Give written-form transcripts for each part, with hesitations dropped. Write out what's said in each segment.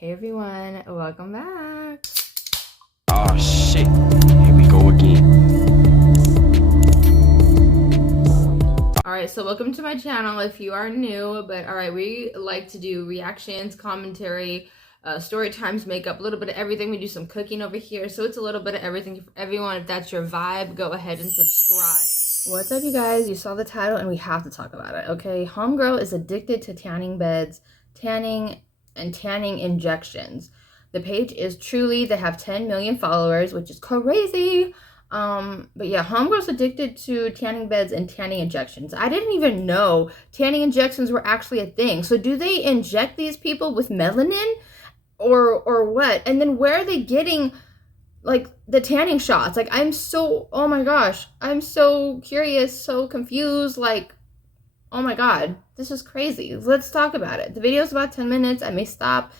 Hey everyone, welcome back. Oh shit, here we go again. Alright, so welcome to my channel if you are new, but alright, we like to do reactions, commentary, story times, makeup, a little bit of everything. We do some cooking over here, so it's a little bit of everything for everyone. If that's your vibe, go ahead and subscribe. What's up, you guys? You saw the title and we have to talk about it, okay? Homegirl is addicted to tanning beds, tanning injections. The page is Truly. They have 10 million followers, which is crazy. But yeah, homegirl's addicted to tanning beds and tanning injections. I didn't even know tanning injections were actually a thing. So do they inject these people with melanin or what? And then where are they getting like the tanning shots? Like, oh my gosh, I'm so curious, so confused. Like, oh my god, this is crazy. Let's talk about it. The video's about 10 minutes. I may stop.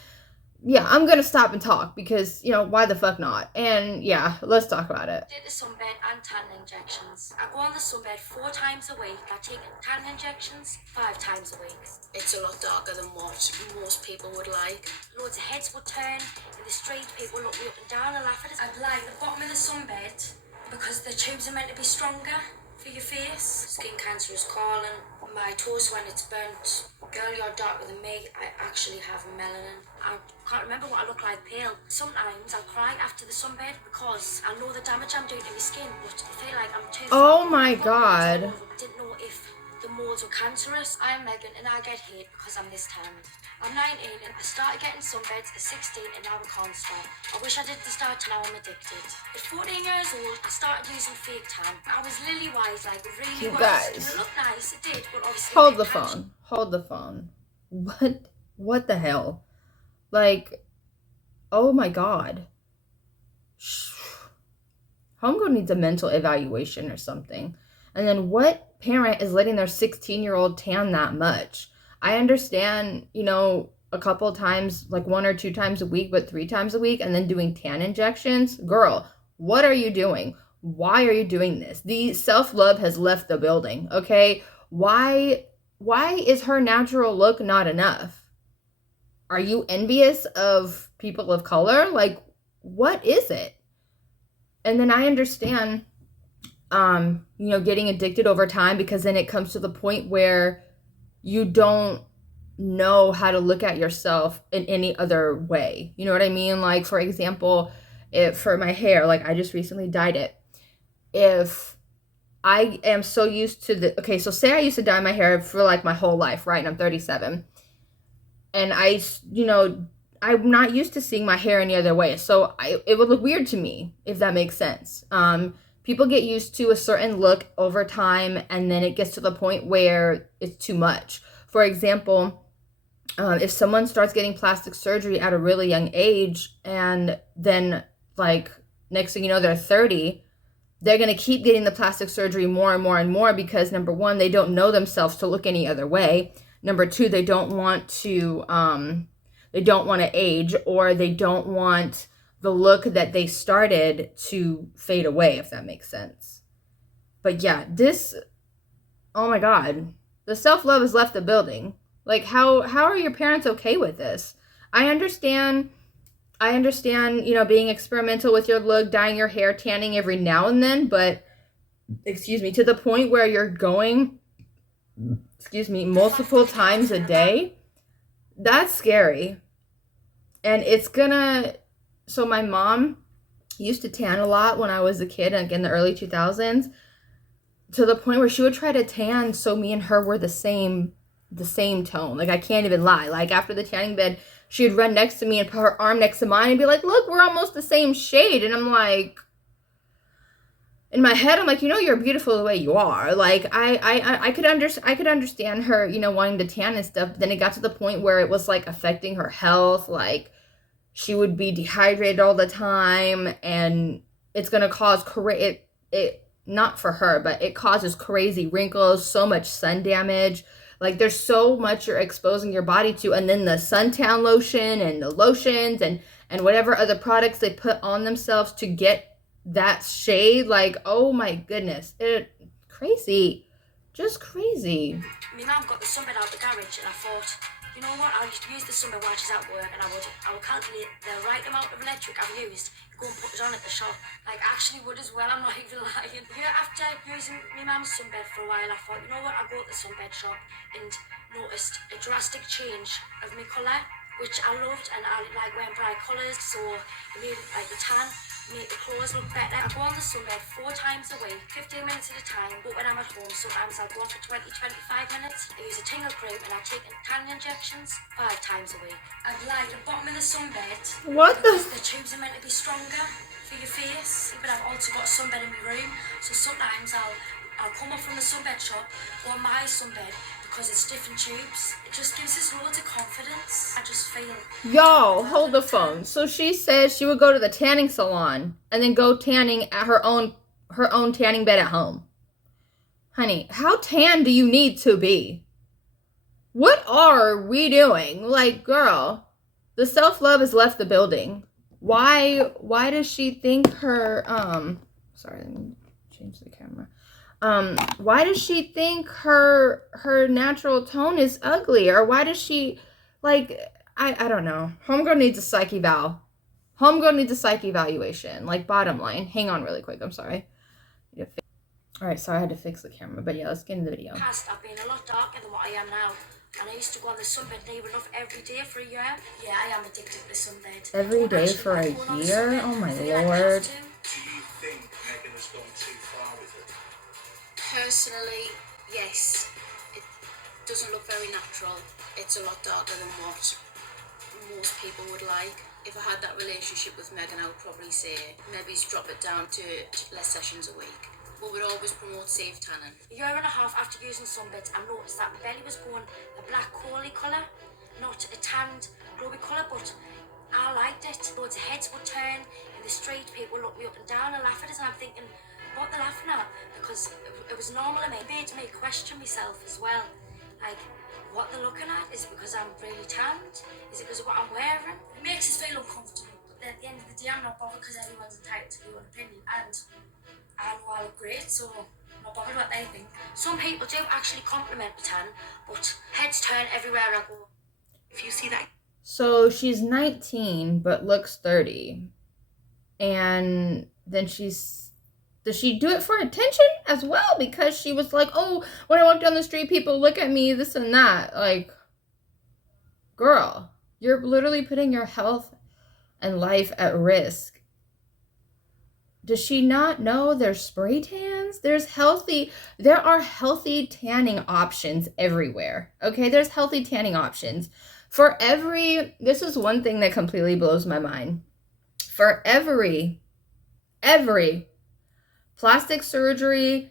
Yeah, I'm gonna stop and talk because, you know, why the fuck not? And yeah, let's talk about it. I did the sunbed and tanning injections. I go on the sunbed 4 times a week. I take tanning injections 5 times a week. It's a lot darker than what most people would like. Loads of heads would turn. In the street, people look me up and down and laugh at us. I'd lie at the bottom of the sunbed because the tubes are meant to be stronger for your face. Skin cancer is calling. My toes when it's burnt. Girl, you're darker than me. I actually have melanin. I can't remember what I look like pale. Sometimes I'll cry after the sunbed because I know the damage I'm doing to my skin, but I feel like I'm too... Oh my god. I didn't know if the moles were cancerous. I'm Megan and I get hate because I'm this tanned. I'm 19 and I started getting sunbeds at 16 and now I can't stop. I wish I did the start, now I'm addicted. At 14 years old, I started using fake tan. I was lily wise, like really You wise. guys. It looked nice, it did, but obviously... Hold the phone. Hold the phone. What the hell? Like, oh my god. Homegirl needs a mental evaluation or something. And then what parent is letting their 16-year-old tan that much? I understand, you know, a couple of times, like 1 or 2 times a week, but 3 times a week, and then doing tan injections. Girl, what are you doing? Why are you doing this? The self-love has left the building, okay? Why is her natural look not enough? Are you envious of people of color? Like, what is it? And then I understand, you know, getting addicted over time, because then it comes to the point where you don't know how to look at yourself in any other way. You know what I mean? Like, for example, if for my hair, like I just recently dyed it. If I am so used to okay, so say I used to dye my hair for like my whole life, right? And I'm 37. And you know, I'm not used to seeing my hair any other way. So it would look weird to me, if that makes sense. People get used to a certain look over time, and then it gets to the point where it's too much. For example, if someone starts getting plastic surgery at a really young age, and then like next thing you know, they're 30, they're going to keep getting the plastic surgery more and more and more because, number one, they don't know themselves to look any other way. Number two, they don't want to age, or they don't want the look that they started to fade away, if that makes sense. But yeah, oh my god, the self-love has left the building. Like, how are your parents okay with this? I understand, you know, being experimental with your look, dyeing your hair, tanning every now and then, but, excuse me, to the point where you're going, multiple times a day, that's scary. And it's gonna... So my mom used to tan a lot when I was a kid, like in the early 2000s, to the point where she would try to tan so me and her were the same tone. Like, I can't even lie. Like, after the tanning bed, she would run next to me and put her arm next to mine and be like, look, we're almost the same shade. And I'm like, in my head, I'm like, you know, you're beautiful the way you are. Like, I could understand her, you know, wanting to tan and stuff. But then it got to the point where it was like affecting her health. Like, she would be dehydrated all the time, and it's gonna cause not for her, but it causes crazy wrinkles, so much sun damage. Like, there's so much you're exposing your body to, and then the suntan lotion and the lotions and whatever other products they put on themselves to get that shade. Like, oh my goodness, crazy, just crazy. My mum got the sunbed out the garage, and I thought, You know what? I used to use the sunbed while she's at work, and I would calculate the right amount of electric I've used, go and put it on at the shop. Like, actually would as well, I'm not even lying. Yeah, after using my mum's sunbed for a while, I thought, you know what, I'll go to the sunbed shop, and noticed a drastic change of my colour, which I loved, and I like wearing bright colours, so it made like the tan, made the clothes look better. I go on the sunbed 4 times a week, 15 minutes at a time, but when I'm at home, sometimes I'll go on for 20-25 minutes. I use a tingle cream, and I take tan injections 5 times a week. I'd like the bottom of the sunbed, What the? because the tubes are meant to be stronger for your face, but I've also got a sunbed in my room, so sometimes I'll come up from the sunbed shop, go on my sunbed, because it's different tubes. It just gives us loads of confidence. I just feel... Y'all, hold the phone. So she says she would go to the tanning salon and then go tanning at her own tanning bed at home. Honey, how tan do you need to be? What are we doing? Like, girl, the self-love has left the building. Why does she think her sorry, let me change the camera. Why does she think her natural tone is ugly? Or why does she, like, I don't know. Homegirl needs a psych eval. Homegirl needs a psych evaluation. Like, bottom line. Hang on really quick. I'm sorry. Alright, sorry I had to fix the camera. But yeah, let's get into the video. Past, I've been a lot darker than what I am now. And I used to go on the sunbed near enough every day for a year. Yeah, I am addicted to the sunbed. Every day for a year? Oh my lord. Do you think Megan has gone too far with it? Personally, yes. It doesn't look very natural. It's a lot darker than what most people would like. If I had that relationship with Megan, I would probably say maybe drop it down to less sessions a week. But we'd always promote safe tanning. A year and a half after using sunbeds, I noticed that my belly was going a black coaly colour, not a tanned glowy colour, but I liked it. Loads of heads would turn in the street, people would look me up and down and laugh at us, and I'm thinking, what they're laughing at? Because it was normal and it made me question myself as well. Like, what they're looking at is because I'm really tanned? Is it because of what I'm wearing? It makes us feel uncomfortable, but at the end of the day, I'm not bothered because everyone's entitled to their own opinion, and I know I look great, so I'm not bothered what they think. Some people do actually compliment the tan, but heads turn everywhere I go. If you see that. So she's 19 but looks 30. And then does she do it for attention as well? Because she was like, oh, when I walk down the street, people look at me, this and that. Like, girl, you're literally putting your health and life at risk. Does she not know there's spray tans? There are healthy tanning options everywhere. Okay, there's healthy tanning options. This is one thing that completely blows my mind. For every plastic surgery,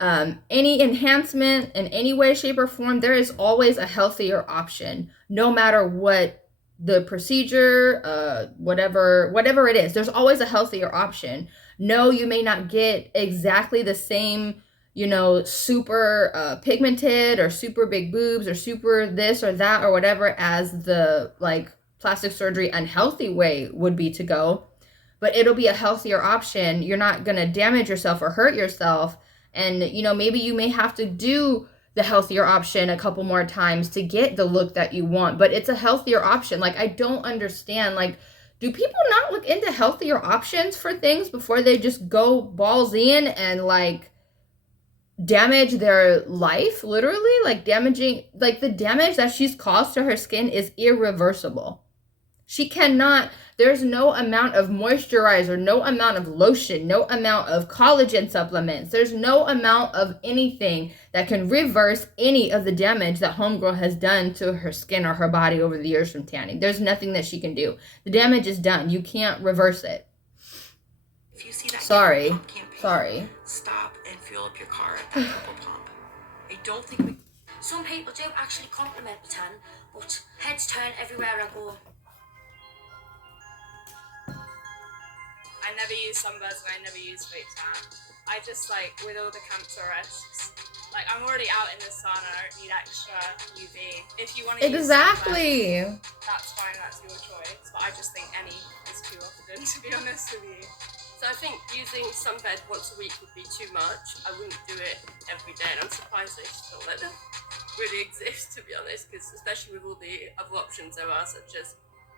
any enhancement in any way, shape, or form, there is always a healthier option, no matter what the procedure, whatever it is. There's always a healthier option. No, you may not get exactly the same, super pigmented or super big boobs or super this or that or whatever as the, like, plastic surgery unhealthy way would be to go. But it'll be a healthier option. You're not going to damage yourself or hurt yourself. And, maybe you may have to do the healthier option a couple more times to get the look that you want. But it's a healthier option. Like, I don't understand. Like, do people not look into healthier options for things before they just go balls in and, like, damage their life? Literally, like, the damage that she's caused to her skin is irreversible. She cannot, there's no amount of moisturizer, no amount of lotion, no amount of collagen supplements. There's no amount of anything that can reverse any of the damage that homegirl has done to her skin or her body over the years from tanning. There's nothing that she can do. The damage is done. You can't reverse it. If you see that Sorry. campaign, stop and fuel up your car at that purple pump. I don't think we... Some people do actually compliment the tan, but heads turn everywhere I go. I never use sunburns and I never use fake tan. I just, like, with all the cancer risks, like, I'm already out in the sun and I don't need extra UV. If you want to use sunburns, that's fine, that's your choice. But I just think any is too often, to be honest with you. So I think using sunbed once a week would be too much. I wouldn't do it every day, and I'm surprised they still let them. really exist, to be honest, because especially with all the other options there are, such as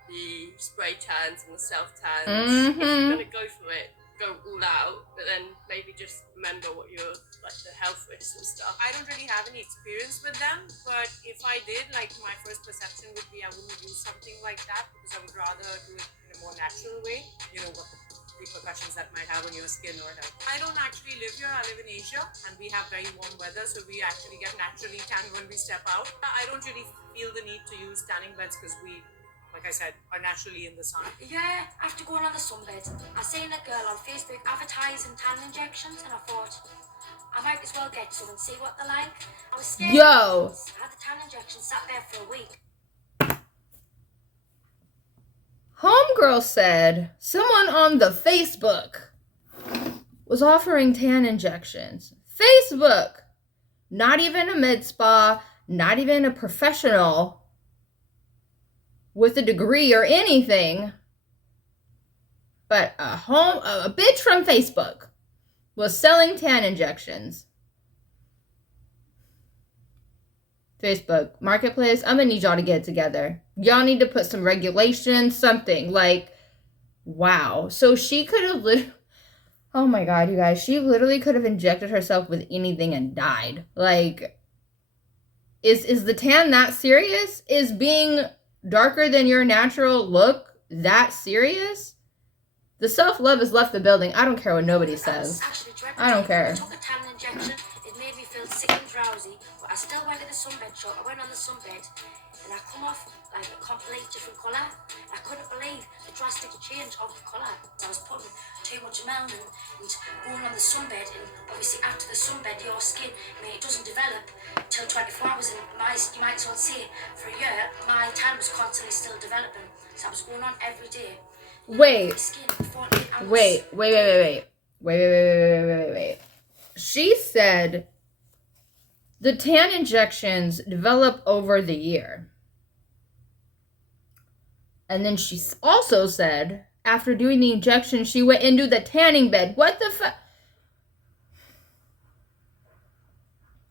the spray tans and the self tans. If you're gonna go for it, go all out, but then maybe just remember what your like the health risks and stuff. I don't really have any experience with them, but if I did, like my first perception would be I wouldn't use something like that because I would rather do it in a more natural way. You know what repercussions that might have on your skin or health. I don't actually live here. I live in Asia, and we have very warm weather, so we actually get naturally tan when we step out. I don't really feel the need to use tanning beds because we, like I said, are naturally in the sun. Yeah, after going on the sunbed, I seen a girl on Facebook advertising tan injections, and I thought, I might as well get some and see what they're like. I was scared. Yo. I had the tan injection sat there for a week. Homegirl said someone on the Facebook was offering tan injections. Facebook. Not even a med spa, not even a professional with a degree or anything, but a bitch from Facebook was selling tan injections. Facebook Marketplace, I'm gonna need y'all to get it together. Y'all need to put some regulations, something. Like, wow. So she could have oh my god, you guys, she literally could have injected herself with anything and died. Like, is the tan that serious? Is being darker than your natural look that serious? The self-love has left the building. I don't care what nobody says. I don't care. I took a tan injection. It made me feel sick and drowsy, but I still went to the sunbed shop. I went on the sunbed, and I come off like a completely different colour. I couldn't believe the drastic change of the colour. I was putting too much melanin and going on the sunbed, and obviously after the sunbed, your skin, it doesn't develop till 24 hours. And you might as well say, for a year, my tan was constantly still developing. So I was going on every day. Wait. Wait. She said the tan injections develop over the year. And then she also said after doing the injection, she went into the tanning bed. What the fuck?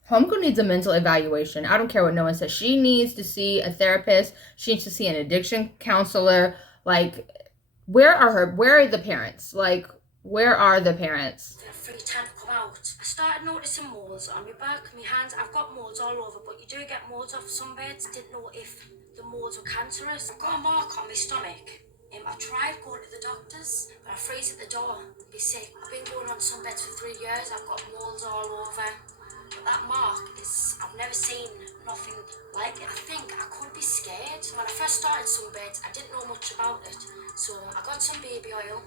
Homegirl needs a mental evaluation. I don't care what no one says. She needs to see a therapist. She needs to see an addiction counselor. Like, where are the parents? Like, where are the parents? Free tan to come out. I started noticing moles on my back, my hands. I've got moles all over, but you do get moles off sunbeds. Didn't know if the moles were cancerous. I've got a mark on my stomach. I tried going to the doctors, but I freeze at the door and be sick. I've been going on sunbeds for 3 years. I've got moles all over. But that mark is, I've never seen nothing like it. I think I could be scared. When I first started sunbeds, I didn't know much about it. So I got some baby oil.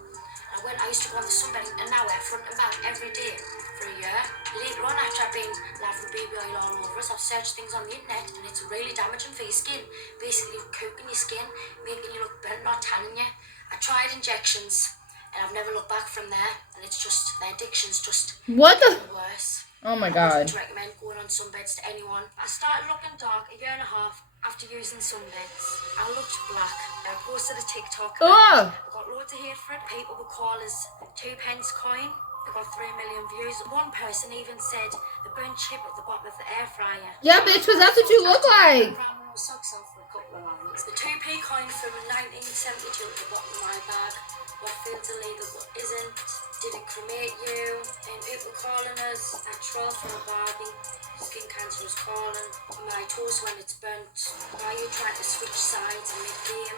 I used to go on the sunbed an hour front and back every day for a year. Later on, after I've been laving baby oil all over us, I've searched things on the internet, and it's really damaging for your skin. Basically, cooking your skin, making you look burnt, not tanning you. I tried injections, and I've never looked back from there. And it's just, the addiction's just getting worse. Oh my god. I wouldn't recommend going on sunbeds to anyone. I started looking dark a year and a half after using sunbeds. I looked black. I posted a TikTok. I got loads of hate for it. People would call us 2 pence coin. I got 3 million views. One person even said the burnt chip at the bottom of the air fryer. Yeah, bitch, because that's what you look like. Socks off for a couple of hours. The 2p coin from 1972 at the bottom of my bag. What feels illegal, what isn't? Did it cremate you? And people calling us natural for a Barbie. Skin cancer is calling. My toes when it's burnt. Why are you trying to switch sides mid-game?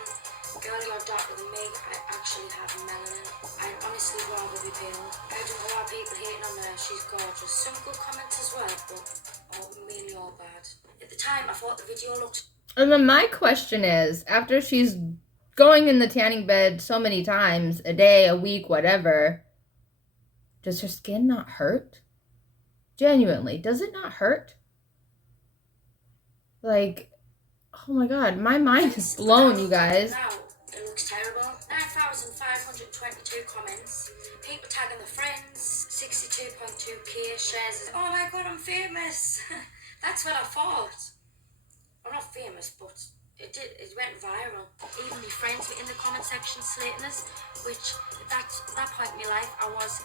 Girl, you're darker than me. I actually have melanin. I'd honestly rather be pale. I don't know why people hating on her. She's gorgeous. Some good comments as well, but mainly all bad. At the time, I thought the video looked... And then my question is, after she's going in the tanning bed so many times, a day, a week, whatever, does her skin not hurt? Genuinely, does it not hurt? Like, oh my god, my mind is blown, you guys. Now, it looks terrible. 9,522 comments. People tagging their friends. 62.2k shares. Oh my god, I'm famous. That's what I thought. I'm not famous, but it went viral. Even my friends were in the comment section slating us, which at that point in my life, I was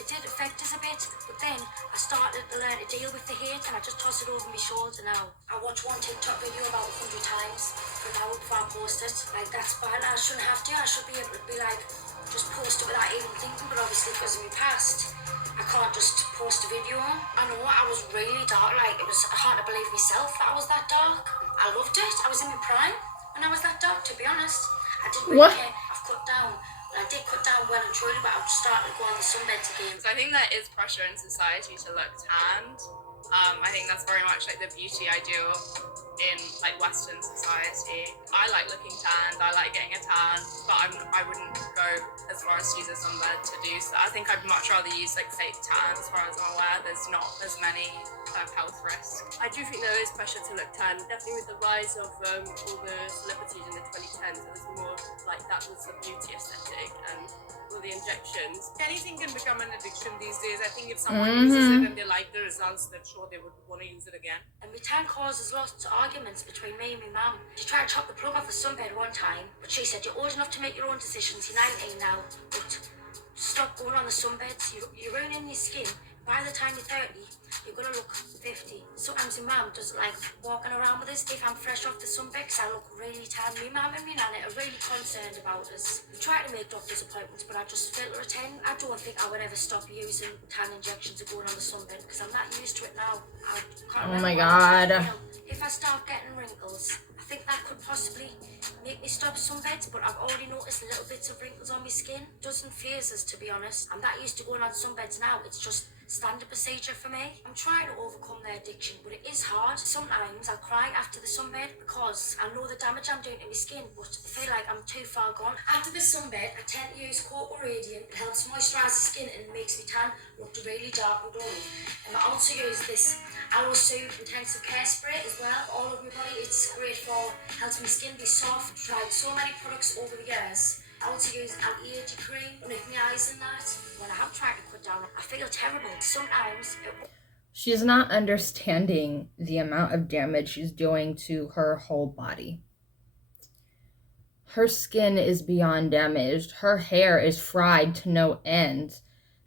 It did affect us a bit, but then I started to learn to deal with the hate and I just toss it over my shoulder now. I watch one TikTok video about 100 times from now before I post it. Like, that's bad. I shouldn't have to. I should be able to be like, just post it without even thinking, but obviously because of my past, I can't just post a video. I know I was really dark, like it was hard to believe myself that I was that dark. I loved it. I was in my prime when I was that dark, to be honest. I didn't really care. I've cut down. I did cut down well and truly, but I've started to go on the sunbeds again. So I think there is pressure in society to look tanned. I think that's very much like the beauty ideal in like Western society. I like looking tanned, I like getting a tan, but I wouldn't go as far as to use a sunbed to do so. I think I'd much rather use like fake tan. As far as I'm aware, there's not as many health risks. I do think there is pressure to look tan. Definitely with the rise of all the celebrities in the 2010s, it was more like that was the beauty aesthetic and all the injections. Anything can become an addiction these days. I think if someone uses it and they like the results, then sure they would want to use it again. And my tan causes lots of arguments between me and my mum. She tried to chop the plug off the sunbed one time, but she said, you're old enough to make your own decisions, you're 19 now, but stop going on the sunbeds, you're ruining your skin. By the time you're 30, you're gonna look 50. Sometimes my mum doesn't like walking around with us if I'm fresh off the sunbed because I look really tan. My mum and my nana are really concerned about us. We try to make doctor's appointments, but I just filter it in. I don't think I would ever stop using tan injections or going on the sunbed because I'm not used to it now. I can't Oh my remember what I God. feel. If I start getting wrinkles, I think that could possibly make me stop sunbeds, but I've already noticed little bits of wrinkles on my skin. Doesn't faze us, to be honest. I'm not used to going on sunbeds now. It's just standard procedure for me. I'm trying to overcome the addiction, but it is hard. Sometimes I cry after the sunbed because I know the damage I'm doing to my skin, but I feel like I'm too far gone. After the sunbed, I tend to use Cocoa Radiant. It helps moisturise the skin and makes me tan look really dark and glowing. And I also use this Aloe Soothe Intensive Care Spray as well all over my body. It's great for helps my skin be soft. Tried so many products over the years. I also use anti-aging cream to make my eyes and that. When I have tried to cut down, I feel terrible. Sometimes She's not understanding the amount of damage she's doing to her whole body. Her skin is beyond damaged. Her hair is fried to no end.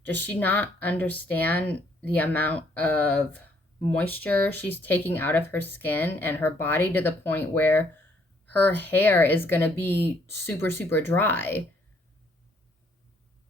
Does she not understand the amount of moisture she's taking out of her skin and her body to the point where her hair is going to be super, super dry?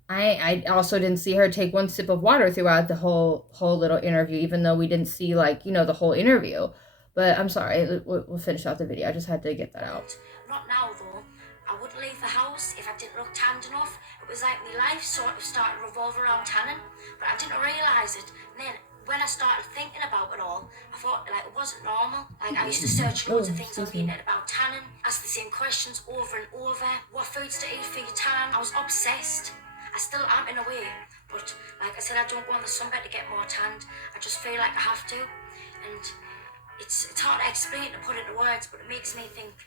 I also didn't see her take one sip of water throughout the whole little interview, even though we didn't see, like, you know, the whole interview. But I'm sorry, we'll finish out the video. I just had to get that out. Not now, though. I wouldn't leave the house if I didn't look tanned enough. It was like my life sort of started to revolve around tanning, but I didn't realise it. And then when I started thinking about it all, I thought like it wasn't normal. Like I used to search loads of things on the internet about tanning, ask the same questions over and over. What foods to eat for your tan? I was obsessed. I still am in a way, but like I said, I don't go on the sunbed to get more tanned. I just feel like I have to, and it's hard to explain, to put into words, but it makes me think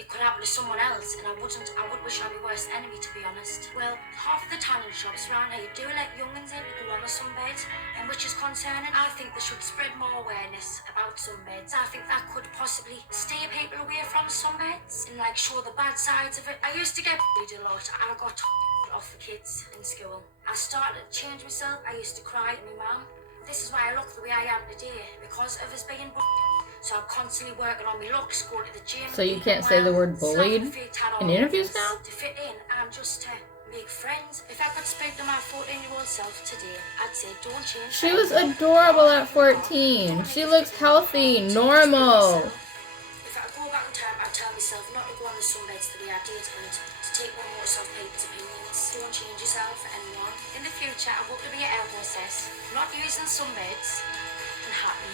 it could happen to someone else, and I would wish I my worst enemy, to be honest. Well, half of the tanning shops around here do let young'uns in to go on the sunbed, and which is concerning. I think they should spread more awareness about sunbeds. I think that could possibly steer people away from sunbeds and like show the bad sides of it. I used to get bullied a lot. I got off the kids in school. I started to change myself. I used to cry to my mum. This is why I look the way I am today, because of us being bullied. So I'm constantly working on my looks, going to the gym. So you can't say the word bullied in interviews now? To fit in and just to make friends. If I could speak to my 14-year-old self today, I'd say don't change. She was adorable at 14. She looks healthy, normal. If I go back in time, I'd tell myself not to go on the sunbeds the way I did and to take no notice of people's opinions. Don't change yourself for anyone. In the future, I hope to be a hair process, not using sunbeds, and happy.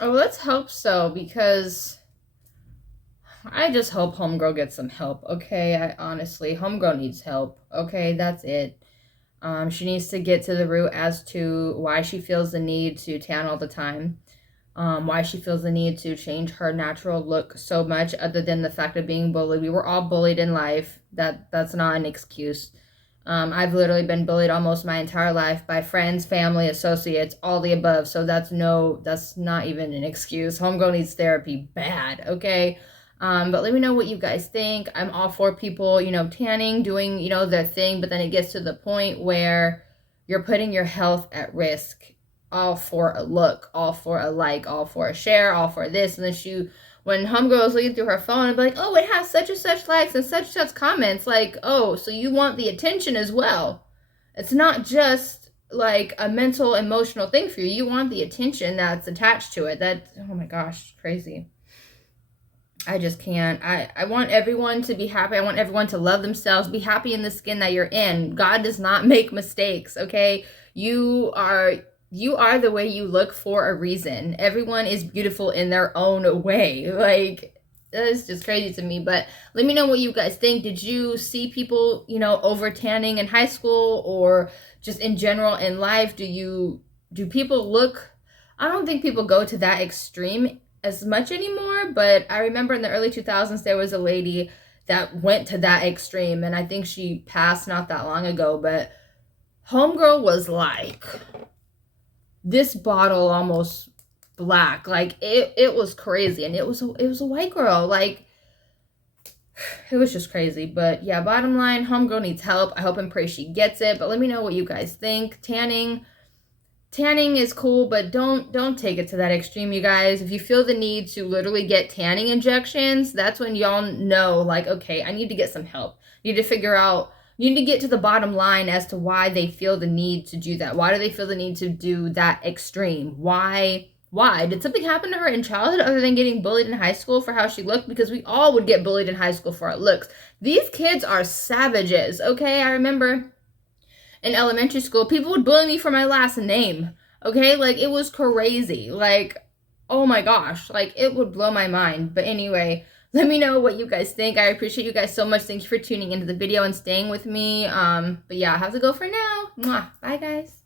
Oh, let's hope so, because I just hope Homegirl gets some help, okay? Honestly, Homegirl needs help, okay? That's it. She needs to get to the root as to why she feels the need to tan all the time, why she feels the need to change her natural look so much, other than the fact of being bullied. We were all bullied in life. That's not an excuse. I've literally been bullied almost my entire life by friends, family, associates, all the above. So that's not even an excuse. Homegirl needs therapy bad, okay? But let me know what you guys think. I'm all for people, you know, tanning, doing, you know, their thing, but then it gets to the point where you're putting your health at risk, all for a look, all for a like, all for a share, all for this. And then when homegirl was looking through her phone and be like, oh, it has such and such likes and such comments, like, oh, so you want the attention as well. It's not just like a mental, emotional thing for you. You want the attention that's attached to it. That, oh my gosh, crazy. I just can't. I want everyone to be happy. I want everyone to love themselves. Be happy in the skin that you're in. God does not make mistakes, okay? You are the way you look for a reason. Everyone is beautiful in their own way. Like, that's just crazy to me. But let me know what you guys think. Did you see people, you know, over tanning in high school or just in general in life? Do people look... I don't think people go to that extreme as much anymore, but I remember in the early 2000s there was a lady that went to that extreme, and I think she passed not that long ago, but homegirl was like this bottle almost black, like it was crazy, and it was a white girl, like it was just crazy. But yeah, bottom line, homegirl needs help. I hope and pray she gets it, but let me know what you guys think. Tanning is cool, but don't take it to that extreme, you guys. If you feel the need to literally get tanning injections, that's when y'all know, like, okay, I need to get some help. You need to figure out, you need to get to the bottom line as to why they feel the need to do that. Why do they feel the need to do that extreme? Why? Did something happen to her in childhood other than getting bullied in high school for how she looked? Because we all would get bullied in high school for our looks. These kids are savages, okay? I remember in elementary school, people would bully me for my last name, okay? Like, it was crazy. Like, oh my gosh, like, it would blow my mind. But anyway, let me know what you guys think. I appreciate you guys so much. Thank you for tuning into the video and staying with me. But yeah, I have to go for now. Mwah. Bye, guys.